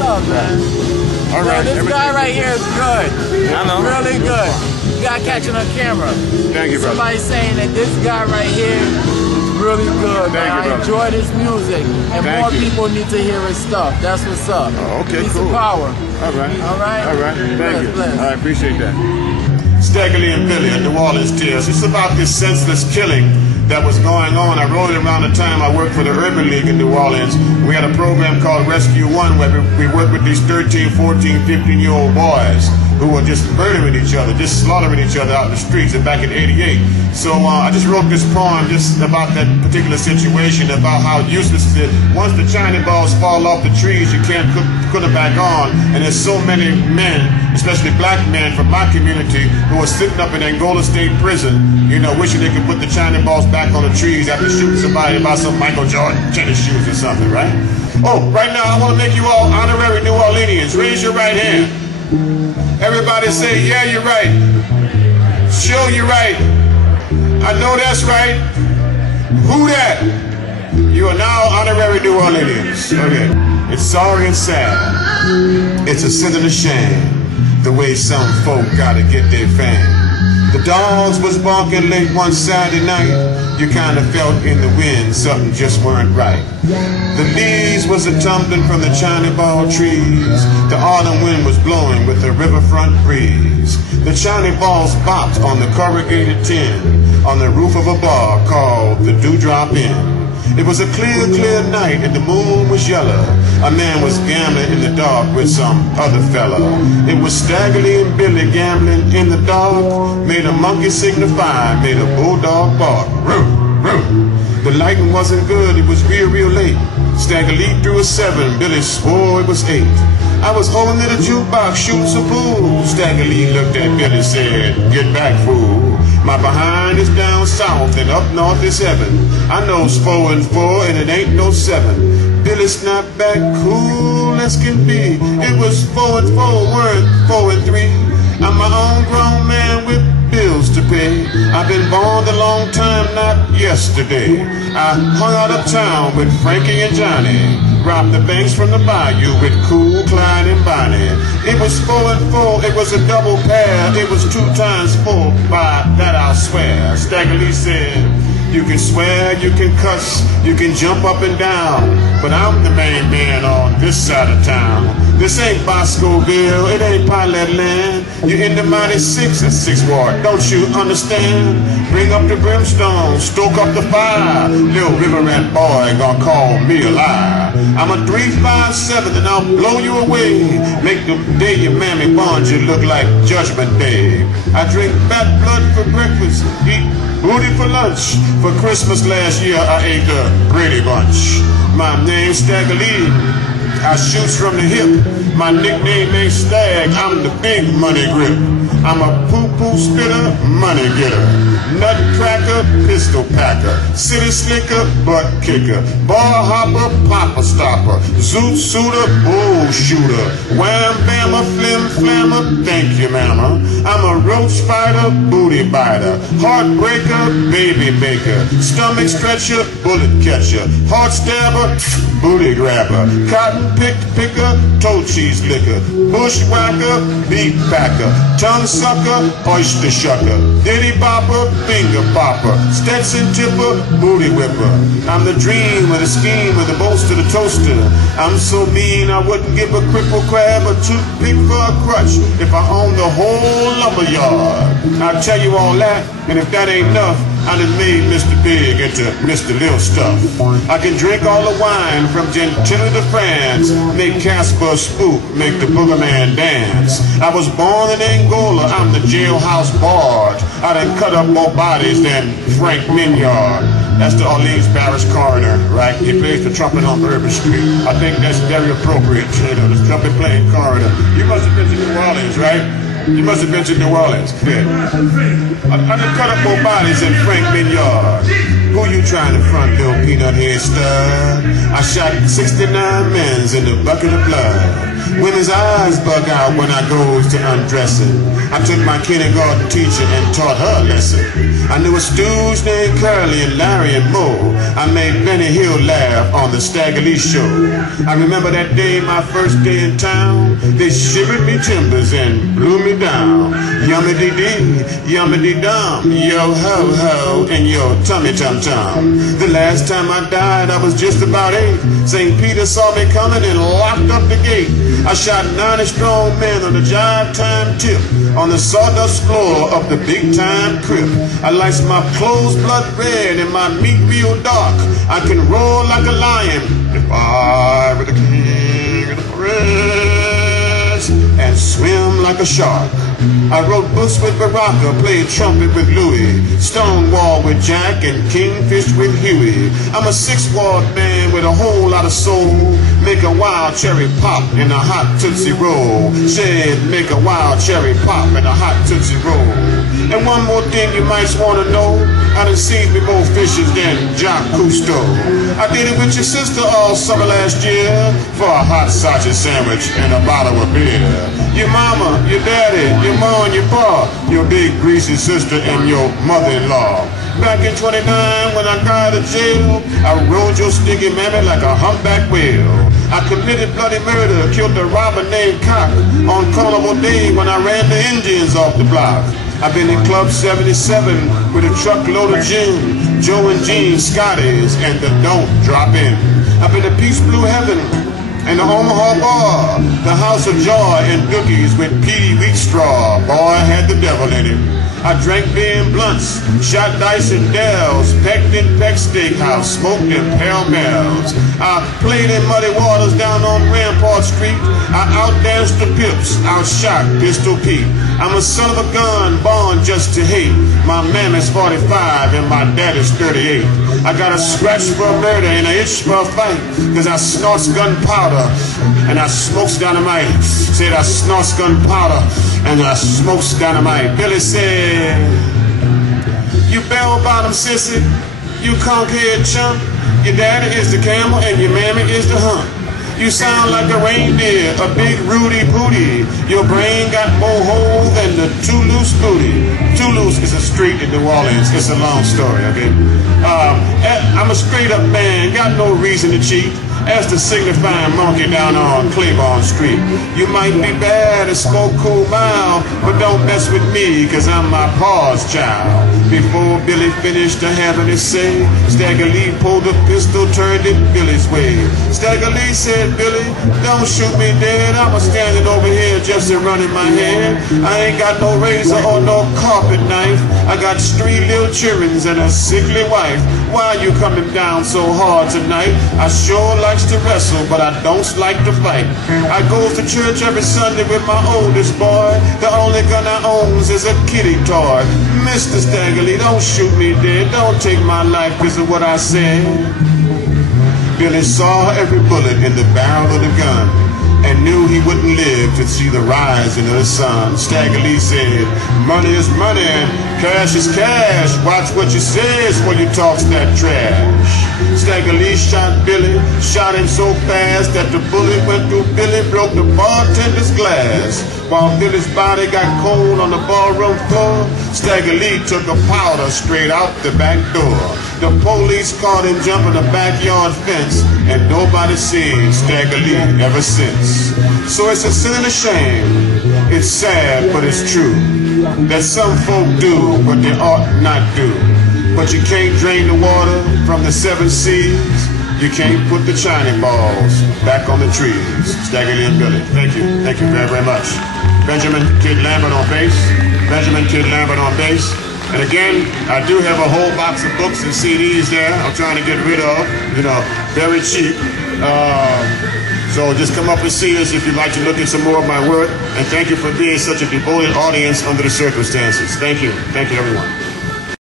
up, man? All right. This guy right here is good. I know. Really good. You gotta catch it on camera. Thank you, brother. Somebody saying that this guy right here is really good, man. I enjoyed his music, and more people need to hear his stuff. That's what's up. Oh, okay, Peace cool. and power. All right. All right. All right. Thank you. Bless. I appreciate that. Stagger Lee and Billy at New Orleans Tears. It's about this senseless killing that was going on. I wrote it around the time I worked for the Urban League in New Orleans. We had a program called Rescue One where we worked with these 13, 14, 15-year-old boys who were just murdering each other, just slaughtering each other out in the streets back in '88. So I just wrote this poem just about that particular situation, about how useless it is. Once the China balls fall off the trees, you can't put them back on. And there's so many men, especially black men from my community, who are sitting up in Angola State Prison, you know, wishing they could put the China balls back on the trees after shooting somebody about some Michael Jordan tennis shoes or something, right? Oh, right now I want to make you all honorary New Orleanians. Raise your right hand. Everybody say, yeah, you're right. Sure, you're right. I know that's right. Who that? You are now honorary New Orleanians. Okay. It's sorry and sad. It's a sin and a shame, the way some folk gotta get their fame. The dogs was barking late one Saturday night. You kinda felt in the wind something just weren't right. The leaves was a-tumbling from the China ball trees. The autumn wind was blowing with the riverfront breeze. The China balls bopped on the corrugated tin on the roof of a bar called the Dewdrop Inn. It was a clear, clear night and the moon was yellow. A man was gambling in the dark with some other fella. It was Stagger Lee and Billy gambling in the dark. Made a monkey signify, made a bulldog bark. Roo, roo. The lighting wasn't good, it was real, real late. Stagger Lee threw a 7, Billy swore it was 8. I was holding to the jukebox shooting some pool. Stagger Lee looked at Billy and said, get back, fool. My behind is down south and up north is heaven. I know's 4 and 4 and it ain't no 7. Billy snapped back cool as can be. It was 4 and 4 weren't 4 and 3. I'm my own grown man with bills to pay. I've been born a long time, not yesterday. I hung out uptown with Frankie and Johnny. Robbed the banks from the bayou with Cool, Clyde, and Bonnie. It was 4 and 4, it was a double pair. It was 2 times 4, by that I'll swear. Stagger Lee said, you can swear, you can cuss, you can jump up and down, but I'm the main man on this side of town. This ain't Boscoville, it ain't Pilot Land. You're in the mighty 6 and 6 Ward, don't you understand? Bring up the brimstone, stoke up the fire. Little river rat boy gonna call me a liar. I'm a 357 and I'll blow you away. Make the day your mammy born you look like Judgment Day. I drink bat blood for breakfast, eat booty for lunch. For Christmas last year I ate the Brady Bunch. My name's Stagger Lee, I shoots from the hip. My nickname ain't Stag, I'm the big money grip. I'm a poo-poo spitter, money getter. Nutcracker, pistol packer. City slicker, butt kicker. Bar hopper, popper stopper. Zoot suiter, bull shooter. Wham bammer, flim flammer, thank you mama. I'm a roach fighter, booty biter. Heartbreaker, baby maker. Stomach stretcher, bullet catcher. Heart stabber, booty grabber. Cotton picker, toe cheese licker. Bushwhacker, beef packer. Tongue sucker, oyster shucker. Diddy bopper, finger popper. Stetson tipper, booty whipper. I'm the dream of the scheme of the boast of the toaster. I'm so mean I wouldn't give a cripple crab a toothpick for a crutch if I owned the whole lumber yard. I'll tell you all that, and if that ain't enough, I done made Mr. Big into Mr. Little Stuff. I can drink all the wine from Gentilly to France, make Casper spook, make the Boogerman dance. I was born in Angola, I'm the jailhouse bard. I done cut up more bodies than Frank Mignard. That's the Orleans Parish coroner, right? He plays the trumpet on Bourbon Street. I think that's very appropriate, you know, the trumpet playing coroner. You must have been to New Orleans, right? You must have been to New Orleans. Good. I done cut up more bodies than Frank Mignard. Who you trying to front, little peanut head stud? I shot 69 men's in a bucket of blood. Women's eyes bug out when I goes to undressing. I took my kindergarten teacher and taught her a lesson. I knew a stooge named Curly and Larry and Moe. I made Benny Hill laugh on the Stagger Lee show. I remember that day, my first day in town. They shivered me timbers and blew me down. Yummy-dee-dee, yummy-dee-dum, yo-ho-ho, and yo tummy-tum-tum. The last time I died, I was just about 8. St. Peter saw me coming and locked up the gate. I shot 90 strong men on the jive time tip on the sawdust floor of the big time crib. I lice my clothes blood red and my meat real dark. I can roar like a lion if I were the king of the forest, and swim like a shark. I wrote books with Baraka, played trumpet with Louis, Stonewall with Jack, and Kingfish with Huey. I'm a six-ward man with a whole lot of soul. Make a wild cherry pop in a hot Tootsie Roll. Said make a wild cherry pop in a hot Tootsie Roll. And one more thing you might want to know, I done seen me more fishes than Jacques Cousteau. I did it with your sister all summer last year for a hot sausage sandwich and a bottle of beer. Your mama, your daddy, your mom and your pa, your big greasy sister and your mother-in-law. Back in 29 when I got out of jail, I rode your sticky mammy like a humpback whale. I committed bloody murder, killed a robber named Cock on Carnival Day when I ran the Indians off the block. I've been in Club 77 with a truckload of gin, Joe and Gene Scotty's, and the Don't Drop In. I've been to Peace Blue Heaven and the Omaha Bar, the House of Joy and Dookies with Petey Wheat Straw. Boy, had the devil in him. I drank beer and blunts, shot dice in Dells, pecked in Peck Steakhouse, smoked in Pall Malls. I played in muddy waters down on Rampart Street. I outdanced the Pips, outshot Pistol Pete. I'm a son of a gun, born just to hate. My mammy's 45 and my daddy's 38. I got a scratch for a murder and an itch for a fight, cause I snorts gunpowder and I smokes dynamite. Said I snorts gunpowder and I smokes dynamite. Billy said, you bell-bottom sissy, you conk-head chump. Your daddy is the camel and your mammy is the hump. You sound like a reindeer, a big Rudy Booty. Your brain got more hole than the Toulouse booty. Toulouse is a street in New Orleans. It's a long story, okay? I'm a straight-up man, got no reason to cheat. As the signifying monkey down on Claiborne Street. You might be bad and smoke cool mild, but don't mess with me, cause I'm my pa's child. Before Billy finished having his say, Stagger Lee pulled a pistol, turned it Billy's way. Stagger Lee said, Billy, don't shoot me dead. I was standing over here just running my head. I ain't got no razor or no carpet knife. I got 3 little children and a sickly wife. Why you coming down so hard tonight? I sure likes to wrestle, but I don't like to fight. I goes to church every Sunday with my oldest boy. The only gun I owns is a kitty toy. Mr. Stagger Lee, don't shoot me dead. Don't take my life because of what I said. Billy saw every bullet in the barrel of the gun and knew he wouldn't live to see the rising of the sun. Stagger Lee said, money is money and cash is cash. Watch what you says when you talks that trash. Stagger Lee shot Billy, shot him so fast that the bullet went through Billy, broke the bartender's glass. While Billy's body got cold on the ballroom floor, Stagger Lee took a powder straight out the back door. The police caught him jumping the backyard fence, and nobody seen Stagger Lee ever since. So it's a sin and a shame. It's sad, but it's true, that some folk do what they ought not do. But you can't drain the water from the 7 seas. You can't put the shining balls back on the trees. Stagger Lee and Billy. Thank you. Thank you very, very much. Benjamin Kid Lambert on bass. Benjamin Kid Lambert on bass. And again, I do have a whole box of books and CDs there I'm trying to get rid of, very cheap. So just come up and see us if you'd like to look at some more of my work. And thank you for being such a devoted audience under the circumstances. Thank you. Thank you, everyone.